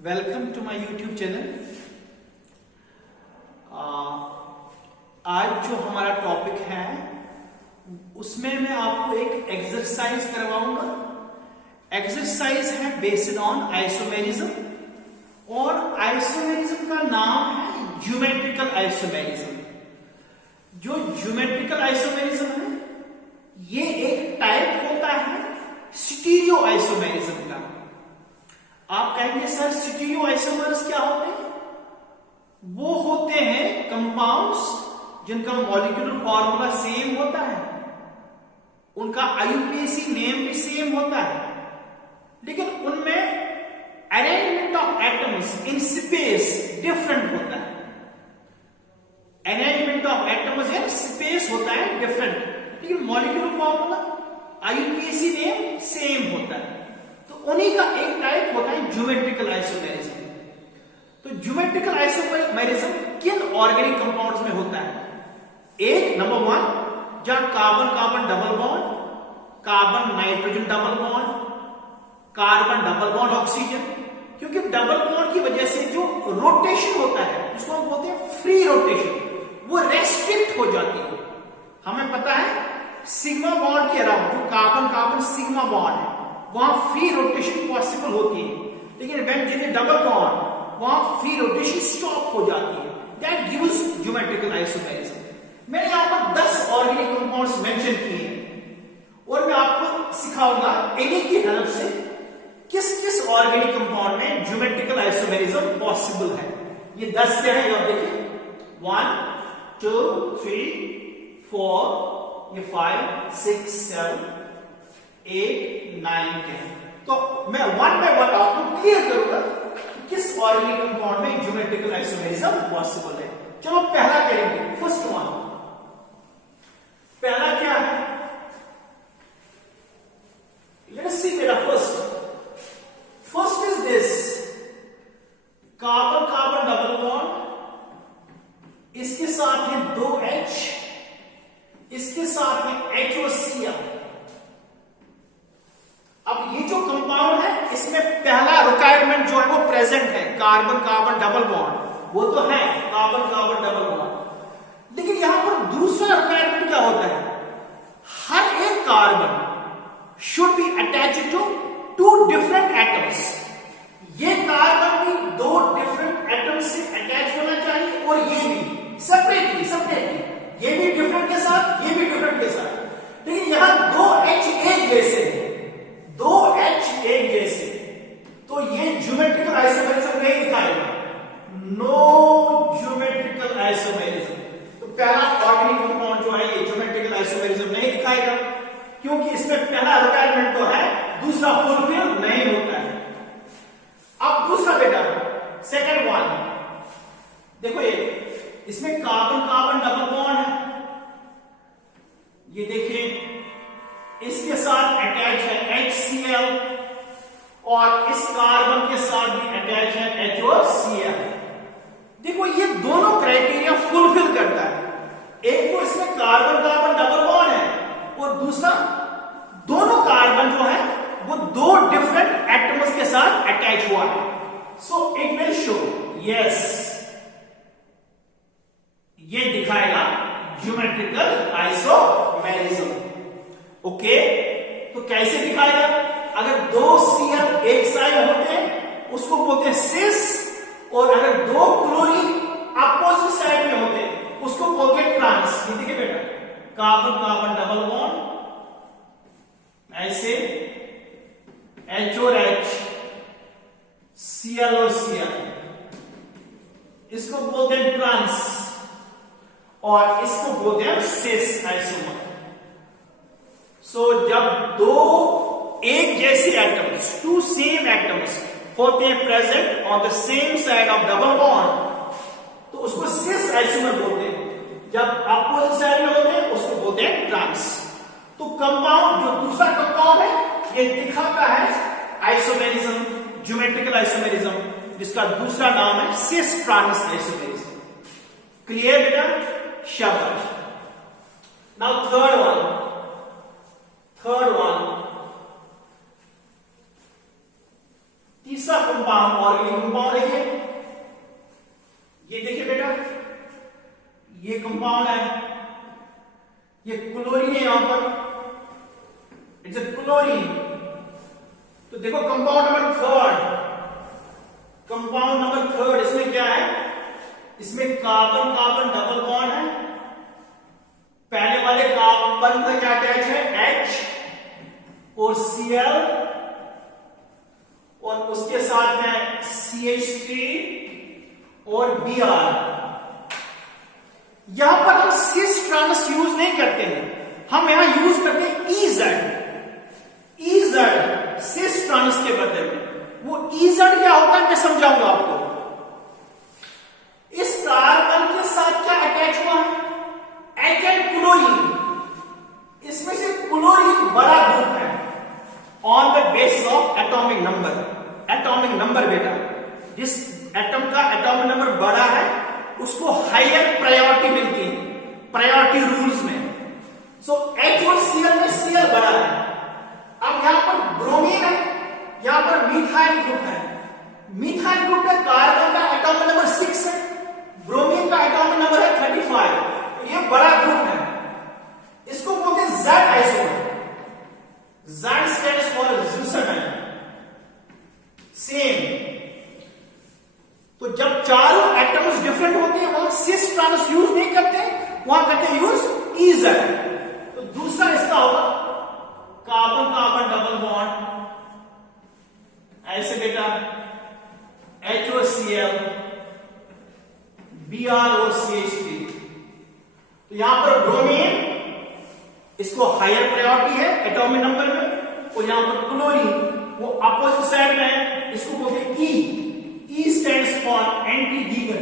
Welcome to my YouTube channel. आज जो हमारा टॉपिक है उसमें मैं आपको एक एक्सरसाइज करवाऊंगा। एक्सरसाइज है बेस्ड ऑन आइसोमेरिज्म और आइसोमेरिज्म का नाम है ज्योमेट्रिकल आइसोमेरिज्म। जो ज्योमेट्रिकल आइसोमेरिज्म है ये एक टाइप होता है स्टीरियो आइसोमेरिज्म का। आप कहेंगे सर स्टीरियो आइसोमर्स क्या होते हैं? वो होते हैं कंपाउंड्स जिनका मॉलिक्यूलर फॉर्मूला सेम होता है, उनका आईयूपीएसी नेम भी सेम होता है, लेकिन उनमें arrangement of atoms in space different होता है। Arrangement of atoms in space होता है डिफरेंट, लेकिन molecular formula IUPAC name same होता है। तो उन्हीं का एक टाइप होता है ज्योमेट्रिकल आइसोमेरिज्म। तो ज्योमेट्रिकल आइसोमेरिज्म किन ऑर्गेनिक कंपाउंड्स में होता है? एक नंबर 1 जहां carbon carbon double bond, carbon nitrogen double bond, carbon double bond oxygen. क्योंकि डबल बॉन्ड की वजह से जो रोटेशन होता है उसको हम बोलते हैं फ्री रोटेशन, वो रेस्ट्रिक्ट हो जाती है। हमें पता है सिग्मा बॉन्ड के अराउंड जो कार्बन कार्बन सिग्मा बॉन्ड है वहां फ्री रोटेशन पॉसिबल होती है, लेकिन when there is double bond वहां फ्री रोटेशन स्टॉप हो जाती है। That gives geometrical isomerism. मैंने यहां पर 10 ऑर्गेनिक कंपाउंड्स मेंशन किए हैं और मैं आपको सिखाऊंगा इन्हीं की हेल्प से किस किस ऑर्गेनिक कंपाउंड में ज्योमेट्रिकल आइसोमेरिज्म पॉसिबल है। ये 10 क्या है आप देखिए, 1 2 3 4 ये 5 6 7 8 9 10। तो मैं वन बाय वन आपको क्लियर करूंगा किस ऑर्गेनिक कंपाउंड में ज्योमेट्रिकल आइसोमेरिज्म पॉसिबल है। चलो पहला करेंगे, फर्स्ट वन। पहला क्या है? लेट्स सी मेरा first is this carbon carbon double bond, इसके साथ है 2H, इसके साथ है HOCl। अब ये जो कंपाउंड है इसमें पहला रिक्वायरमेंट जो है वो प्रेजेंट है, कार्बन कार्बन डबल बॉन्ड, वो तो है कार्बन कार्बन डबल बॉन्ड। लेकिन यहां पर दूसरा रिक्वायरमेंट क्या होता है? हर एक carbon should be attached to 2 different atoms. ये कार्बन भी 2 डिफरेंट एटम्स से अटैच होना चाहिए और ये भी सेपरेटली ये भी डिफरेंट के साथ, ये भी डिफरेंट के साथ। लेकिन यहां 2H एक जैसे हैं, 2H एक जैसे, तो ये ज्योमेट्रिकल आइसोमेरिज्म नहीं दिखाएगा। No geometrical isomerism. तो पहला ऑर्गेनिक कंपाउंड जो है ये ज्योमेट्रिकल आइसोमेरिज्म नहीं दिखाएगा, क्योंकि इसमें पहला रिक्वायरमेंट तो है, दूसरा फुलफिल नहीं होता है। अब दूसरा बेटा सेकंड वन देखो, ये इसमें कार्बन कार्बन डबल बॉन्ड है, ये देखिए इसके साथ अटैच है HCl और इस कार्बन के साथ भी अटैच है HOCl। देखो ये दोनों क्राइटेरिया फुलफिल करता है। एक तो इसमें कार्बन कार्बन डबल बॉन्ड है और दूसरा दोनों कार्बन जो है वो 2 डिफरेंट एटम्स के साथ अटैच हुआ है। So it will show yes, ये दिखाएगा ज्योमेट्रिकल आइसोमेरिज्म। ओके, तो कैसे दिखाएगा? अगर 2 Cl एक साइड होते हैं उसको बोलते हैं सिस, और अगर 2 क्लोरीन अपोजिट साइड में होते हैं उसको बोलते हैं ट्रांस। ये देखिए बेटा, कार्बन कार्बन डबल बॉन्ड ऐसे, H और H, Cl और Cl, इसको बोलते हैं ट्रांस और इसको बोलते हैं सिस आइसोमर। सो जब 2 एक जैसे एटम्स, 2 सेम एटम्स होते हैं present on the same side of double bond, तो उसको सिस आइसोमर बोलते हैं। जब अपोजिट साइड में होते हैं उसको बोलते हैं ट्रांस। तो कंपाउंड जो दूसरा कंपाउंड है ये दिखाता है आइसोमेरिज्म, ज्योमेट्रिकल आइसोमेरिज्म, जिसका दूसरा नाम है सिस ट्रांस आइसोमेरिज्म। क्लियर बेटा? शाबाश। नाउ थर्ड वन तीसरा कंपाउंड ऑर्गेनिक कंपाउंड है ये देखिए बेटा, ये कंपाउंड है, ये क्लोरीन है यहां पर, इट्स अ क्लोरीन। तो देखो कंपाउंड नंबर थर्ड, इसमें क्या है, इसमें कार्बन कार्बन डबल बॉन्ड है। पहले वाले कार्बन का क्या अटैच है, H और Cl, और उसके साथ है CH3 और Br। यहां पर हम सिस ट्रांस यूज नहीं करते हैं, हम यहां यूज करते हैं EZ सिस ट्रांस के बदले में। वो EZ क्या होता है मैं समझाऊंगा आपको। इस कार्बन के साथ क्या अटैच हुआ है, H एंड क्लोरीन। इसमें से क्लोरीन बड़ा ग्रुप है on the basis of atomic number बेटा, जिस एटम का एटॉमिक नंबर बड़ा है उसको हायर प्रायोरिटी मिलती है प्रायोरिटी रूल्स में। सो H और Cl में Cl बड़ा है। अब यहां पर ब्रोमीन है, यहां पर मिथाइल ग्रुप है। मिथाइल ग्रुप में कार्बन का एटॉमिक नंबर 6 है, ब्रोमीन का एटॉमिक नंबर है 35। तो ये बड़ा ग्रुप है, इसको बोलते हैं Z isomer. Z stands for zusammen, same. तो जब चारों एटम्स डिफरेंट होते हैं वहां सिस ट्रांस यूज नहीं करते, वहां करते हैं यूज EZ। तो दूसरा इसका होगा कार्बन कार्बन डबल बॉन्ड, ऐसे बेटा H और Cl, Br और CH3। तो यहां पर ब्रोमीन, इसको हायर प्रायोरिटी है एटॉमिक नंबर में, और यहां पर क्लोरीन वो अपोजिट साइड में है, इसको बोलते हैं E stands for anti legal.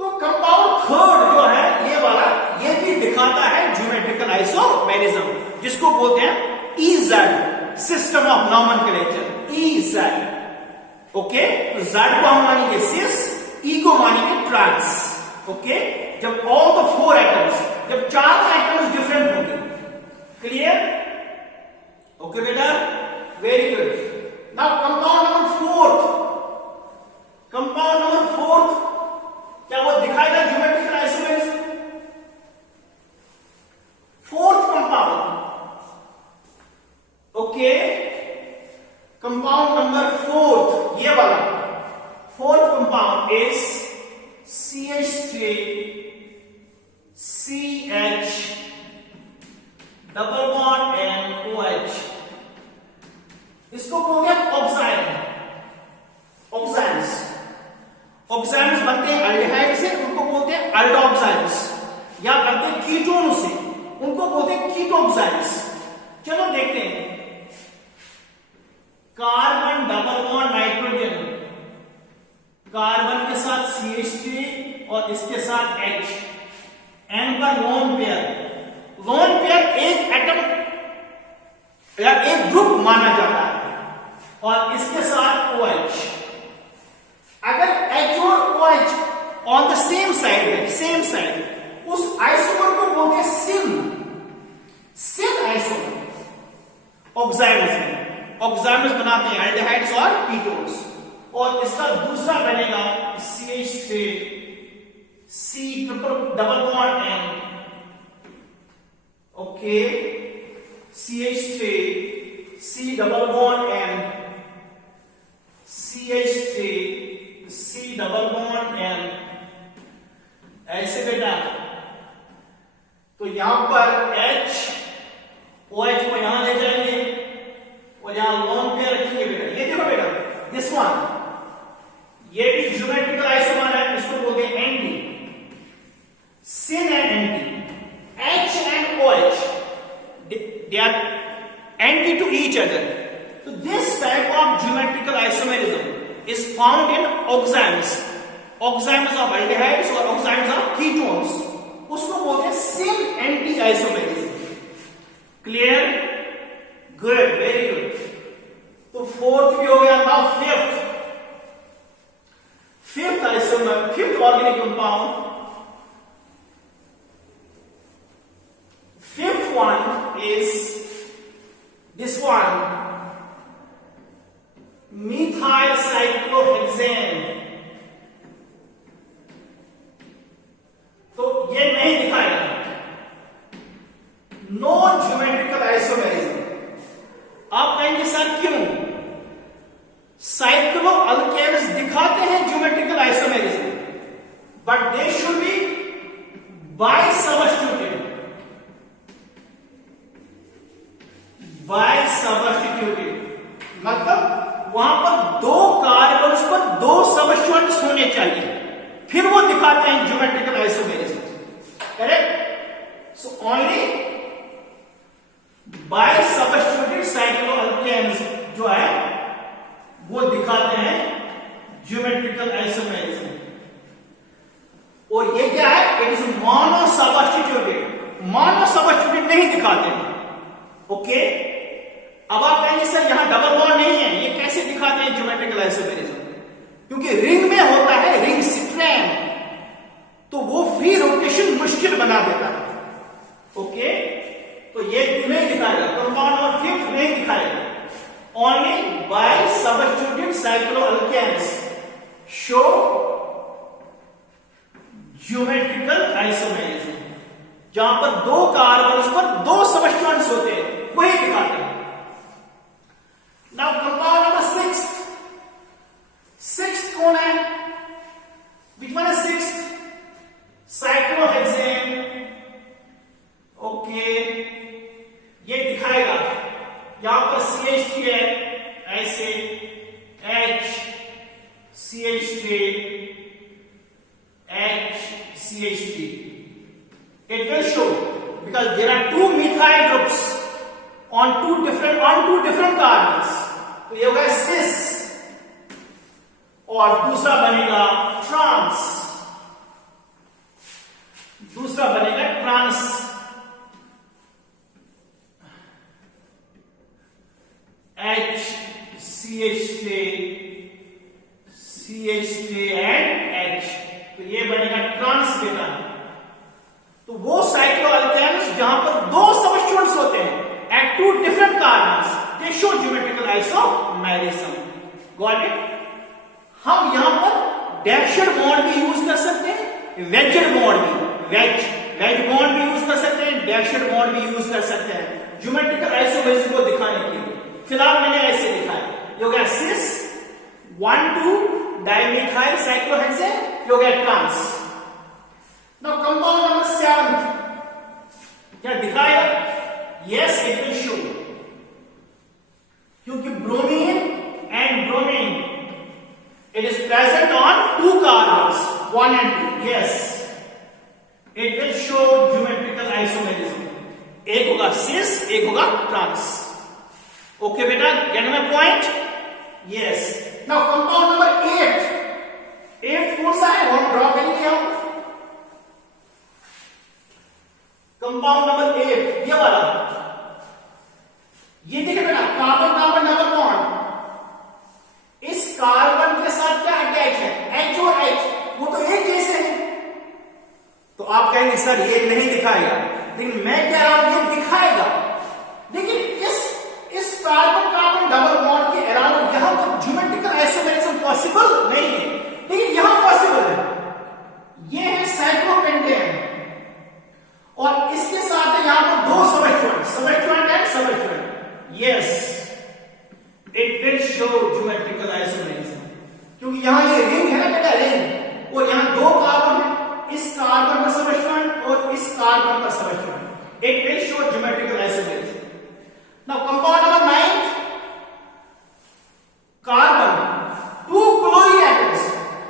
तो कंपाउंड थर्ड जो है ये वाला, ये भी दिखाता है ज्योमेट्रिकल आइसोमेरिज्म, जिसको बोलते हैं EZ system of nomenclature, EZ। Okay, तो Z को हम मानेंगे सिस, E को मानेंगे ट्रांस। ओके, जब ऑल द 4 एटम्स, जब 4 एटम्स डिफरेंट होंगे। क्लियर? ओके बेटा, very good. Now compound number fourth, क्या वो दिखाएगा geometrical isomerism? Fourth compound, okay, compound number fourth, ये वाला fourth compound is CH3 CH double bond N OH। इसको बोलते हैं ऑक्साइड्स बनते हैं अल्डिहाइड से, उनको बोलते हैं अल्डोक्साइड्स, या बनते हैं कीटोन से, उनको बोलते हैं कीटोक्साइड्स। चलो देखते हैं, carbon double bond nitrogen, carbon के साथ CH3 और इसके साथ H, N का लोन पेयर एक एटम या एक ग्रुप माना जाता है, और इसके साथ OH। अगर H और OH on the same side, उस आइसोमर को बोलते हैं सिन आइसोमर। ऑक्साइड्स बनाते हैं एल्डिहाइड्स और कीटोन्स, और इसका दूसरा बनेगा CH3 C double bond N। Okay, CH3 C double bond N, CH3 C double bond N, ऐसे बेटा। तो यहां पर H OH को यहां ले जाएंगे और यहां लोन पेयर रखेंगे बेटा। ये देखो बेटा, दिस वन, ये भी ज्योमेट्रिकल आइसोमर है, इसको बोलते हैं anti, syn and anti. H and OH, they are anti to each other. So this type of geometrical isomerism is found in oxides of aldehydes or oxides of ketones, उसको बोलते हैं syn anti isomerism. Clear? Good, very good. तो fourth भी हो गया। Now fifth isomer, fifth organic compound, fifth one is this one, methyl cyclohexane, तो ये नहीं दिखाएगा, नो ज्योमेट्रिकल आइसोमेरिज्म। आप कहेंगे सर क्यों? साइक्लो अल्केन्स दिखाते हैं geometrical isomerism, but they should be bi substituted, bi substituted मतलब वहां पर दो कार्बन्स पर दो सबस्टिट्यूएंट्स होने चाहिए, फिर वो दिखाते हैं geometrical isomerism, correct? So only bi substituted cyclo alkanes जो है वो दिखाते हैं ज्योमेट्रिकल आइसोमेरिज्म। और ये क्या है? It is mono substituted, mono substituted नहीं दिखाते हैं। ओके, अब आप कहेंगे सर यहां डबल बॉन्ड नहीं है, ये कैसे दिखाते हैं ज्योमेट्रिकल आइसोमेरिज्म? क्योंकि रिंग में होता है रिंग स्ट्रैंड, तो वो फ्री रोटेशन मुश्किल बना देता है। ओके, तो ये नहीं दिखाएगा, कंपाउंड और फिफ्थ नहीं दिखाएगा। Only bi substituted cycloalkanes show geometrical isomerism, जहां पर दो कार्बन्स पर दो सबस्टिट्यूएंट्स होते हैं वही दिखाते हैं। नाउ कंपाउंड नंबर सिक्स्थ कौन है? Which one is sixth? Cyclohexane. Okay, ये दिखाएगा यहां पर CH3 है, ऐसे H CH3 H CH3, it will show because there are two methyl groups on two different carbons, तो ये होगा cis और दूसरा बनेगा trans, दूसरा बनेगा trans। H CH3 and H, तो ये बनेगा ट्रांस बेटा। तो वो साइक्लोअल्केन्स जहां पर दो सबस्टिट्यूएंट्स होते हैं at two different carbons, they show geometrical isomerism. Got it? हम यहां पर डैशड बॉन्ड भी यूज कर सकते हैं, वेजेड बॉन्ड भी, वेज बॉन्ड भी यूज कर सकते हैं, डैशड बॉन्ड भी यूज कर सकते हैं ज्योमेट्रिकल आइसोमेरिज्म को दिखाने के लिए। फिलहाल मैंने ऐसे दिखाया, ये हो गया सिस 1,2 डाइमिथाइल साइक्लोहेक्सेन, ये हो गया ट्रांस। नाउ कंपाउंड नंबर 7 क्या दिखाएगा? यस, इट विल शो, क्योंकि bromine and bromine it is present on two carbons 1 and 2। Yes, it will show geometrical isomerism. एक होगा सिस, एक होगा ट्रांस। ओके बेटा, get my point? Yes. Now compound number 8 कौन सा है? हम ड्रॉ करेंगे हम कंपाउंड नंबर 8, ये वाला। ये देखिए बेटा, कार्बन कार्बन डबल बॉन्ड, इस कार्बन के साथ क्या अटैच है? H और H, वो तो एक जैसे हैं। तो आप कहेंगे सर ये नहीं दिखाएगा, लेकिन मैं कह रहा हूं ये दिखाएगा। लेकिन इस कार्बन कार्बन डबल बॉन्ड के अराउंड यहां पर ज्योमेट्रिकल आइसोमेरिज्म पॉसिबल नहीं है, लेकिन यहां पॉसिबल है। ये है साइक्लोपेंटेन और इसके साथ है यहां पर दो substituent and substituent. Yes, it will show geometrical isomerism, क्योंकि यहां ये रिंग है ना बेटा, रिंग, और यहां दो कार्बन है, इस कार्बन पर सबस्टिट्यूएंट और इस कार्बन पर substituent. It will show geometrical isomerism. Now compound number 9, carbon 2 chlorine atoms,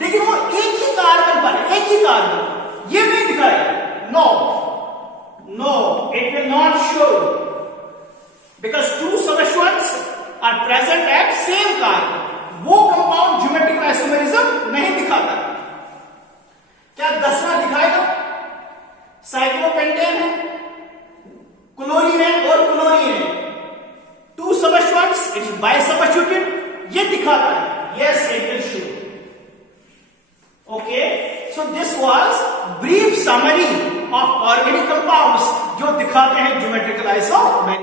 लेकिन वो एक ही कार्बन पर है, एक ही कार्बन, ये नहीं दिखाएगा। No, it will not show because two substituents are present at same carbon. वो कंपाउंड ज्योमेट्रिकल आइसोमेरिज्म नहीं दिखाता। क्या 10वां दिखाएगा? साइक्लोपेंटेन है, क्लोरीन है और क्लोरीन है, two substituents, it's bisubstituted, ये दिखाता है। Yes, it will show. Okay, so this was brief summary of organic compounds जो दिखाते हैं ज्योमेट्रिकल आइसोमेरिज्म।